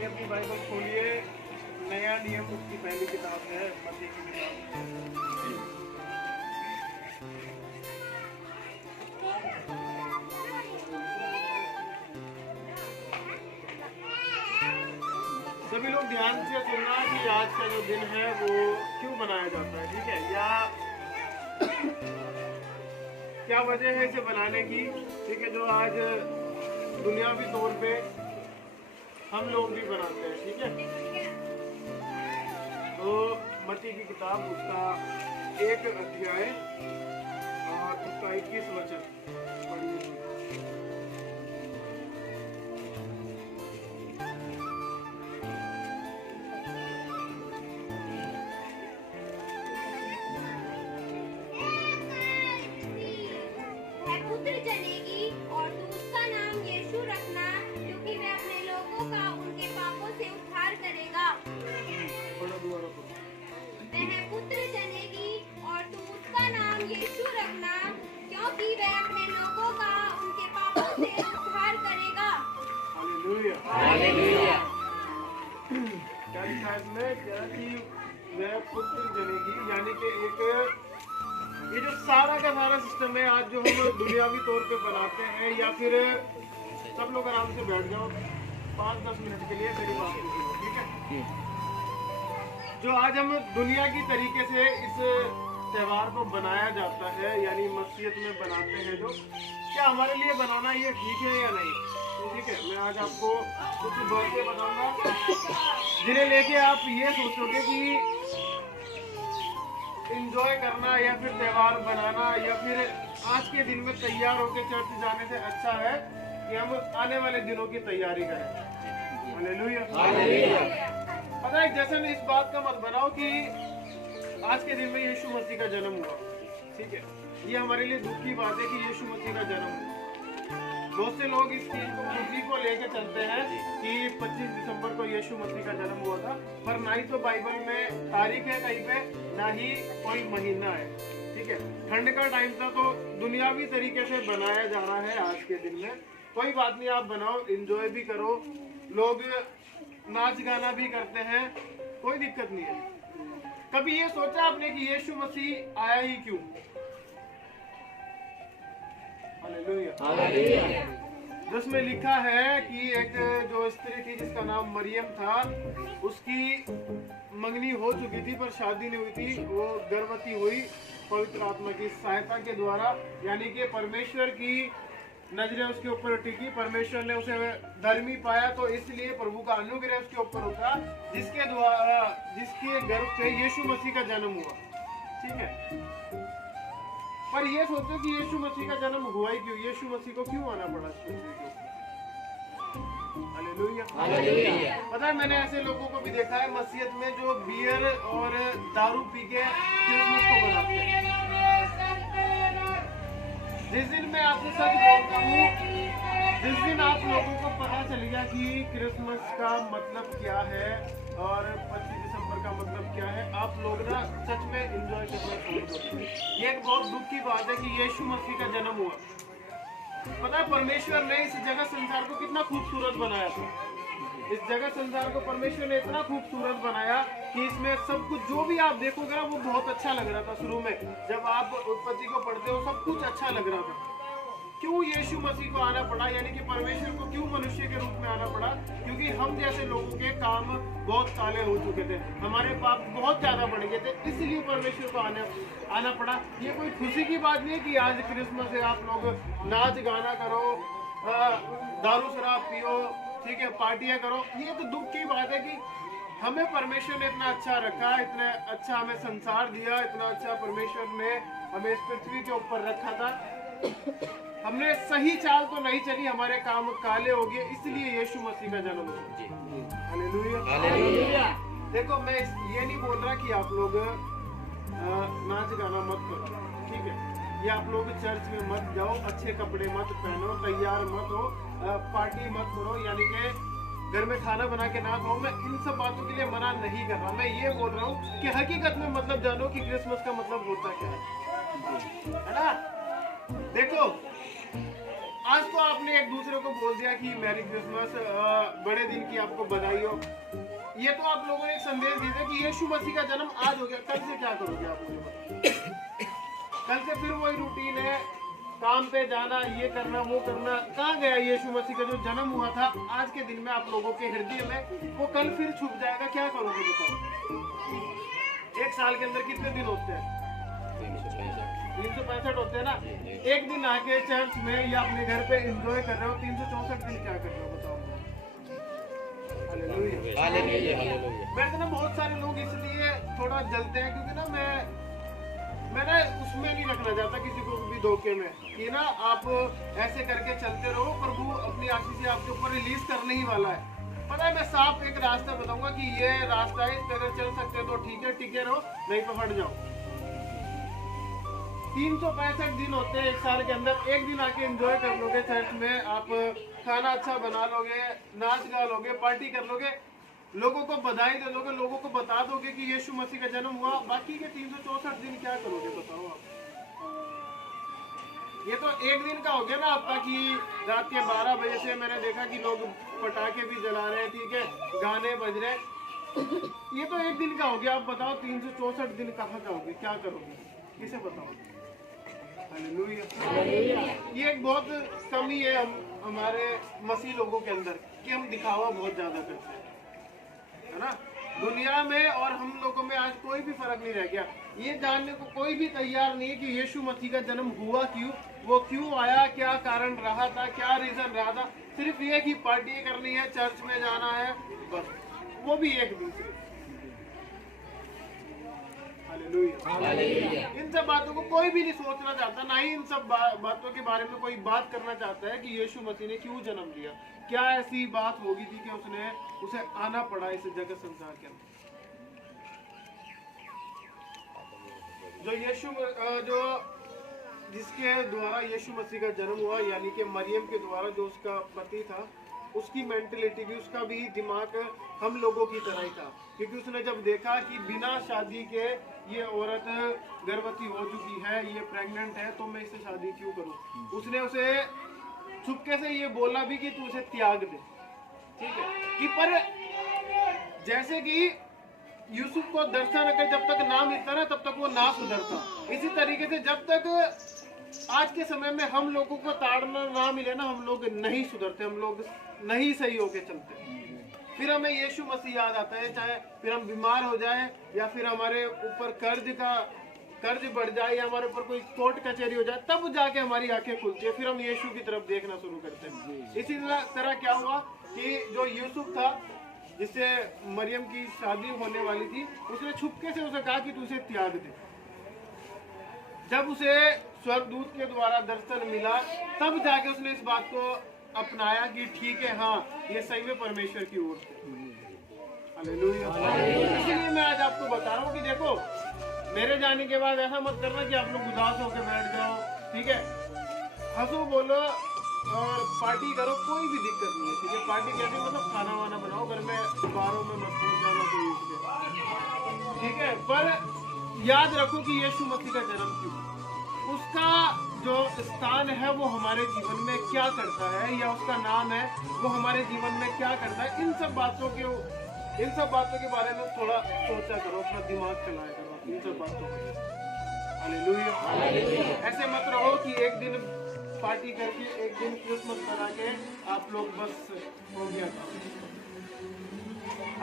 अपनी बाइबल खोलिए, नया नियम उसकी पहली किताब है, मत्ती की किताब। सभी लोग ध्यान से सुनना कि आज का जो दिन है वो क्यों मनाया जाता है, ठीक है, या क्या वजह है इसे बनाने की, ठीक है, जो आज दुनियावी तौर पे हम लोग भी बनाते हैं, ठीक है। तो मत्ती की किताब उसका 1 अध्याय और उसका 21 वचन पढ़िए। पुत्र जनेगी और तू उसका नाम यीशु रखना, क्योंकि वह अपने लोगों का उनके पापों से उद्धार करेगा। वह पुत्र जनेगी और तू उसका नाम यीशु रखना, क्योंकि वह अपने लोगों का उनके पापों से उद्धार करेगा। Hallelujah, hallelujah. क्या लिखा है इसमें? क्या कि वह पुत्र जनेगी, यानी कि एक ये जो सारा का सारा सिस्टम है आज जो हम दुनियावी तौर पे बनाते हैं, या फिर सब लोग आराम से बैठ जाओ 5-10 मिनट के लिए मेरी बात सुनो, ठीक है। जो आज हम दुनिया की तरीके से इस त्योहार को बनाया जाता है, यानी मस्जिद में बनाते हैं, जो क्या हमारे लिए बनाना ये ठीक है या नहीं, तो ठीक है, मैं आज आपको कुछ बातें बताऊंगा जिन्हें लेके आप ये सोचोगे कि इंजॉय करना या फिर त्योहार बनाना या फिर आज के दिन में तैयार होकर चर्च जाने से अच्छा है कि हम आने वाले दिनों की तैयारी करें। Hallelujah, hallelujah. पता है, जैसे इस बात का मत बनाओ कि आज के दिन में यीशु मसीह का जन्म हुआ, ठीक है, ये हमारे लिए दुख की बात है कि यीशु मसीह का जन्म हुआ। बहुत से लोग इस चीज को खुशी को लेके चलते हैं कि 25 दिसंबर को यीशु मसीह का जन्म हुआ था, पर ना ही तो बाइबल में तारीख है कहीं पे, ना ही कोई महीना है, ठीक है। ठंड का टाइम था तो दुनियावी तरीके से बनाया जा रहा है आज के दिन में। कोई बात नहीं, आप बनाओ, एंजॉय भी करो, लोग नाच गाना भी करते हैं, कोई दिक्कत नहीं है। कभी ये सोचा आपने कि यीशु मसीह आया ही क्यों? हालेलुया। जिसमें लिखा है कि एक जो स्त्री थी जिसका नाम मरियम था, उसकी मंगनी हो चुकी थी पर शादी नहीं हुई थी, वो गर्भवती हुई पवित्र आत्मा की सहायता के द्वारा, यानी कि परमेश्वर की नजरें उसके ऊपर टिकी, परमेश्वर ने उसे धर्मी पाया, तो इसलिए प्रभु का अनुग्रह उसके ऊपर उठा, जिसके द्वारा जिसके गर्भ से यीशु मसीह का जन्म हुआ, ठीक है। पर ये सोचो कि यीशु मसीह का जन्म हुआ ही क्यों, यीशु मसीह को क्यों आना पड़ा इस पृथ्वी को? Hallelujah, hallelujah. पता है, मैंने ऐसे लोगों को भी देखा है मस्जिद में जो बियर और दारू पी के क्रिसमस को मनाते हैं। जिस दिन मैं आपको सच बोलता हूँ, जिस दिन आप लोगों को पता चल गया कि क्रिसमस का मतलब क्या है और 25 दिसंबर का मतलब क्या है, आप लोग ना सच में एंजॉय करना शुरू करो। ये एक बहुत दुख की बात है कि यीशु मसीह का जन्म हुआ। पता है, परमेश्वर ने इस जगत संसार को कितना खूबसूरत बनाया था। इस जगत संसार को परमेश्वर ने इतना खूबसूरत बनाया कि इसमें सब कुछ जो भी आप देखोगे ना वो बहुत अच्छा लग रहा था। शुरू में जब आप उत्पत्ति को पढ़ते हो सब कुछ अच्छा लग रहा था। क्यों यीशु मसीह को आना पड़ा, यानी कि परमेश्वर को क्यों मनुष्य के रूप में आना पड़ा? क्योंकि हम जैसे लोगों के काम बहुत काले हो चुके थे, हमारे पाप बहुत ज्यादा बढ़ गए थे, इसलिए परमेश्वर को आना पड़ा। ये कोई खुशी की बात नहीं है कि आज क्रिसमस है, आप लोग नाच गाना करो, दारू शराब पियो, ठीक है, पार्टियां करो। ये तो दुख की बात है कि हमें परमेश्वर ने इतना अच्छा रखा, इतना अच्छा हमें संसार दिया, इतना अच्छा परमेश्वर ने हमें इस पृथ्वी के ऊपर रखा था। हमने सही चाल तो नहीं चली, हमारे काम काले हो गए, इसलिए यीशु मसीह का जन्म हुआ। Hallelujah, hallelujah. देखो, मैं ये नहीं बोल रहा कि आप लोग नाच गाना मत करो, ठीक है, ये आप लोग चर्च में मत जाओ, अच्छे कपड़े मत पहनो, तैयार मत हो, पार्टी मत करो, यानी कि घर में खाना बना के ना खाओ। मैं इन सब बातों के लिए मना नहीं कर रहा, मैं ये बोल रहा हूँ कि हकीकत में मतलब जानो कि क्रिसमस का मतलब होता क्या है ना। देखो, आज तो आपने एक दूसरे को बोल दिया कि मैरी क्रिसमस, बड़े दिन की आपको बधाई हो। ये तो आप लोगों ने एक संदेश दिया था कि यीशु मसीह का जन्म आज हो गया, कल से क्या करोगे आप मुझे बताओ। कल से फिर वही रूटीन है, काम पे जाना, ये करना वो करना। कहाँ गया यीशु मसीह का जो जन्म हुआ था आज के दिन में आप लोगों के हृदय में, वो कल फिर छुप जाएगा, क्या करोगे बताओ। एक साल के अंदर कितने दिन होते हैं? 365 होते हैं ना। एक दिन आके चर्च में या अपने घर पे एंजॉय कर रहे हो, 364 दिन क्या कर रहे हो बताओ। हालेलुया। वैसे ना बहुत सारे लोग इसलिए थोड़ा जलते हैं क्योंकि ना मैं ना उसमें नहीं रखना चाहता किसी को भी धोखे में कि ना आप ऐसे करके चलते रहो, प्रभु अपनी आशीष आपके ऊपर रिलीज करने ही वाला है। पता है, मैं साफ एक रास्ता बताऊंगा कि ये रास्ता है, इस पे अगर चल सकते हो तो ठीक है, टिके रहो, नहीं तो हट जाओ। 365 दिन होते हैं एक साल के अंदर। एक दिन आके एंजॉय कर लोगे चर्च में, आप खाना अच्छा बना लोगे, नाच गा लोगे, पार्टी कर लोगे, लोगों को बधाई दे दोगे, लोगों को बता दोगे कि यीशु मसीह का जन्म हुआ। बाकी के 364 दिन क्या करोगे बताओ आप। ये तो एक दिन का हो गया ना आपका कि रात के 12 बजे से मैंने देखा कि लोग पटाखे भी जला रहे हैं, ठीक है, गाने बज रहे हैं। ये तो एक दिन का हो गया। आप बताओ 364 दिन कहाँ जाओगे, क्या करोगे, किसे बताओ। हालेलुया। ये एक बहुत कमी है हमारे मसीह लोगों के अंदर कि हम दिखावा बहुत ज्यादा करते हैं, है ना। दुनिया में और हम लोगों में आज कोई भी फर्क नहीं रह गया। ये जानने को कोई भी तैयार नहीं है कि यीशु मसीह का जन्म हुआ क्यों, वो क्यों आया, क्या कारण रहा था, क्या रीजन रहा था। सिर्फ ये कि पार्टी करनी है, चर्च में जाना है, बस, वो भी एक दिन से। हालेलुया। इन सब बातों को कोई भी नहीं सोचना चाहता, ना ही इन सब बातों के बारे में कोई बात करना चाहता है कि यीशु मसीह ने क्यों जन्म लिया, क्या ऐसी बात होगी थी कि उसे आना पड़ा इस जगत संसार के अंदर। जो जिसके द्वारा यीशु मसीह का जन्म हुआ, यानी कि मरियम के द्वारा, जो उसका पति था, उसकी मेंटलिटी भी, उसका भी दिमाग हम लोगों की तरह ही था। क्योंकि उसने जब देखा कि बिना शादी के ये औरत गर्भवती हो चुकी है, ये प्रेग्नेंट है, तो मैं इससे शादी क्यों करूं। उसने उसे चुपके से ये बोला भी कि तू उसे त्याग दे, ठीक है। कि पर जैसे कि यूसुफ को दर्शन अगर जब तक ना मिलता ना, तब तक वो ना सुधरता, इसी तरीके से जब तक आज के समय में हम लोगों को ताड़ना ना मिले ना, हम लोग नहीं सुधरते, हम लोग नहीं सही होके चलते। फिर हमें यीशु मसीह याद आता है, चाहे फिर हम बीमार हो जाए, या फिर हमारे ऊपर कर्ज बढ़ जाए, या हमारे ऊपर कोई कोर्ट कचहरी हो जाए, तब जाके हमारी आंखें खुलती है, फिर हम यीशु की तरफ देखना शुरू करते हैं। इसी तरह क्या हुआ कि जो यूसुफ था, जिससे मरियम की शादी होने वाली थी, उसने छुपके से उसे कहा कि तू उसे त्याग दे। जब उसे स्वर्गदूत के द्वारा दर्शन मिला, तब जाके उसने इस बात को अपनाया कि ठीक है, हाँ, ये सही में परमेश्वर की ओर से। हालेलुया। इसलिए मैं आज आपको बता रहा हूँ कि देखो, मेरे जाने के बाद ऐसा मत करना कि आप लोग उदास होकर बैठ जाओ, ठीक है। हंसो, बोलो और पार्टी करो, कोई भी दिक्कत नहीं है, ठीक है। पार्टी कैसे, मतलब खाना वाना बनाओ, घर में बारों में मत पहुंच जाना कोई, ठीक है। पर याद रखो कि यीशु मसीह का जन्म क्यों, उसका जो स्थान है वो हमारे जीवन में क्या करता है, या उसका नाम है वो हमारे जीवन में क्या करता है। इन सब बातों के बारे में थोड़ा सोचा करो, अपना दिमाग चलाया करो इन सब बातों में। हालेलुया। ऐसे मत रहो कि एक दिन पार्टी करके, एक दिन क्रिसमस मना के आप लोग बस हो गया।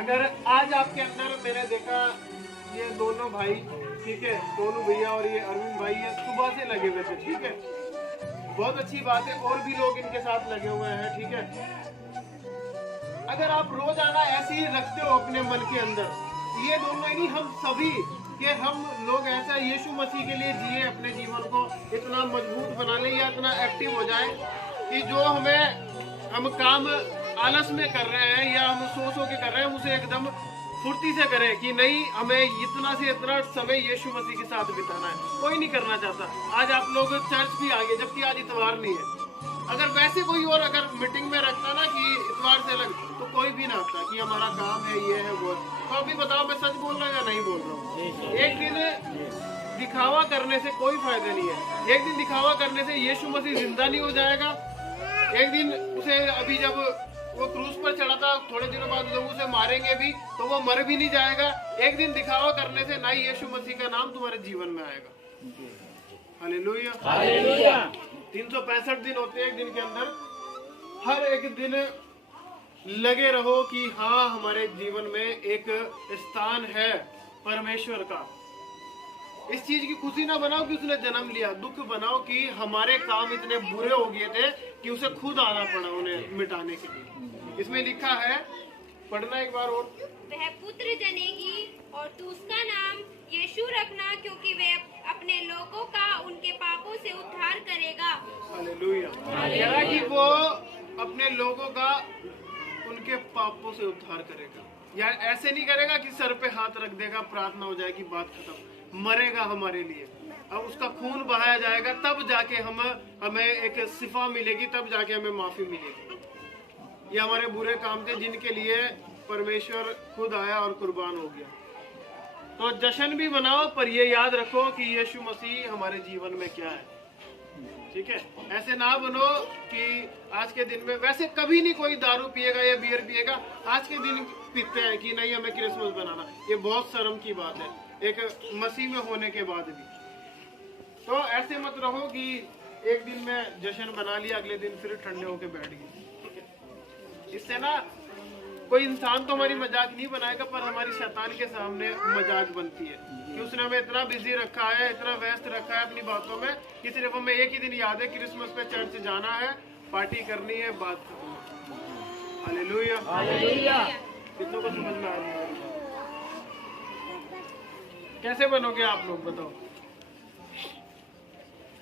अगर आज आपके अंदर, मैंने देखा ये दोनों भाई, ठीक है, दोनों भैया और ये अरविंद भाई, ये सुबह से लगे हुए थे, ठीक है, बहुत अच्छी बात है। और भी लोग इनके साथ लगे हुए हैं, ठीक है। अगर आप रोजाना ऐसे ही रखते हो अपने मन के अंदर, ये दोनों ही नहीं, हम सभी कि हम लोग ऐसा यीशु मसीह के लिए जिए, अपने जीवन को इतना मजबूत बना ले, या इतना एक्टिव हो जाए कि जो हम काम आलस में कर रहे हैं, या हम सो के कर रहे हैं, उसे एकदम फुर्ती से करें कि नहीं, हमें इतना से इतना समय यीशु मसीह के साथ बिताना है। कोई नहीं करना चाहता। आज आप लोग चर्च भी आ गए, जबकि आज इतवार नहीं है। अगर वैसे कोई और अगर मीटिंग में रखता ना कि इतवार से अलग, तो कोई भी ना आता कि हमारा काम है, ये है, वो है। तो अभी बताओ, मैं सच बोल रहा हूँ या नहीं बोल रहा हूँ। एक दिन दिखावा करने से कोई फायदा नहीं है। एक दिन दिखावा करने से यीशु मसीह जिंदा नहीं हो जाएगा, एक दिन उसे अभी जब वो क्रूज पर चढ़ा था, थोड़े दिनों बाद लोग उसे मारेंगे भी, तो वो मर भी नहीं जाएगा। एक दिन दिखावा करने से ना ही यीशु मसीह का नाम तुम्हारे जीवन में आएगा। Hallelujah, hallelujah. 365 दिन होते हैं एक दिन के अंदर। हर एक दिन लगे रहो कि हाँ, हमारे जीवन में एक स्थान है परमेश्वर का। इस चीज की खुशी ना बनाओ कि उसने जन्म लिया, दुख बनाओ कि हमारे काम इतने बुरे हो गए थे कि उसे खुद आना पड़ा उन्हें मिटाने के लिए। इसमें लिखा है, पढ़ना एक बार और। वह पुत्र जनेगी और तू उसका नाम यीशु रखना, क्योंकि वह अपने लोगों का उनके पापों से उद्धार करेगा। हालेलुया। कह रहा कि वो अपने लोगों का उनके पापों से उद्धार करेगा। या ऐसे नहीं करेगा कि सर पे हाथ रख देगा, प्रार्थना हो जाएगी, बात खत्म। मरेगा हमारे लिए, अब उसका खून बहाया जाएगा, तब जाके हमें एक शिफा मिलेगी, तब जाके हमें माफी मिलेगी। ये हमारे बुरे काम थे जिनके लिए परमेश्वर खुद आया और कुर्बान हो गया। तो जश्न भी मनाओ, पर ये याद रखो कि यीशु मसीह हमारे जीवन में क्या है। ठीक है, ऐसे ना बनो कि आज के दिन में, वैसे कभी नहीं कोई दारू पिएगा या बियर पिएगा, आज के दिन पीते हैं कि नहीं हमें क्रिसमस बनाना। ये बहुत शर्म की बात है, एक मसीह में होने के बाद भी। तो ऐसे मत रहो कि एक दिन में जश्न बना लिया, अगले दिन फिर ठंडे होके बैठ गए। इससे ना कोई इंसान तो हमारी मजाक नहीं बनाएगा, पर हमारी शैतान के सामने मजाक बनती है कि उसने हमें इतना बिजी रखा है, इतना व्यस्त रखा है अपनी बातों में कि सिर्फ हमें एक ही दिन याद है, क्रिसमस पे चर्च जाना है, पार्टी करनी है, बात खत्म। Hallelujah, hallelujah. कितनों को समझ में आ रही है? कैसे बनोगे आप लोग, बताओ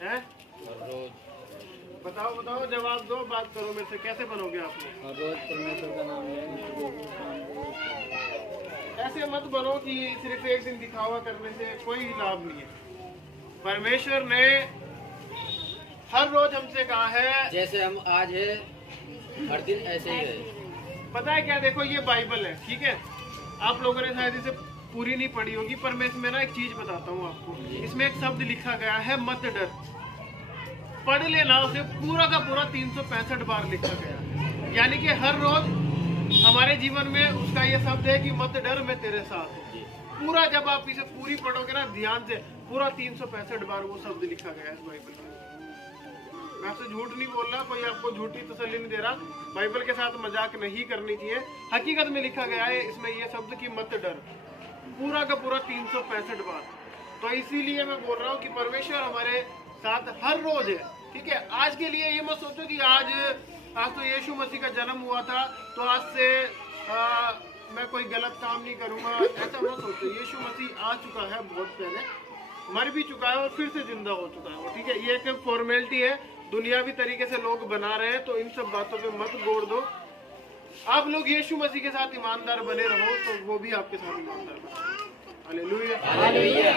हैं? बताओ बताओ, जवाब दो, बात करो मेरे से। कैसे बनोगे आप लोग? हर रोज परमेश्वर का नाम लेंगे। ऐसे मत बनो कि सिर्फ एक दिन दिखावा करने से कोई लाभ नहीं है। परमेश्वर ने हर रोज हमसे कहा है, जैसे हम आज है हर दिन ऐसे ही रहे। पता है क्या, देखो ये बाइबल है, ठीक है, आप लोगों ने शायद इसे पूरी नहीं पढ़ी होगी, पर मैं इसमें ना एक चीज बताता हूँ आपको। इसमें एक शब्द लिखा गया है, मत डर। पढ़ लेना उसे, पूरा का पूरा 365 बार लिखा गया है। यानी कि हर रोज हमारे जीवन में उसका ये शब्द है कि मत डर, मैं तेरे साथ हूँ। पूरा जब आप इसे पूरी पढ़ोगे ना ध्यान से, पूरा 365 बार वो शब्द लिखा गया है इस बाइबल में। मैं आपसे झूठ नहीं बोल रहा, कोई आपको झूठी तसल्ली नहीं दे रहा। बाइबल के साथ मजाक नहीं करनी चाहिए। हकीकत में लिखा गया है इसमें ये शब्द कि मत डर, पूरा का पूरा 365 बार। तो इसीलिए मैं बोल रहा हूँ कि परमेश्वर हमारे साथ हर रोज है। ठीक है, आज के लिए ये मत सोचो कि आज तो यीशु मसीह का जन्म हुआ था, तो आज से मैं कोई गलत काम नहीं करूंगा। ऐसा मत सोचो। यीशु मसीह आ चुका है, बहुत पहले मर भी चुका है और फिर से जिंदा हो चुका है वो। ठीक है, ये एक फॉर्मेलिटी है, दुनियावी तरीके से लोग बना रहे हैं, तो इन सब बातों पे मत गौर दो। आप लोग यीशु मसीह के साथ ईमानदार बने रहो, तो वो भी आपके साथ ईमानदार बने। हालेलुया।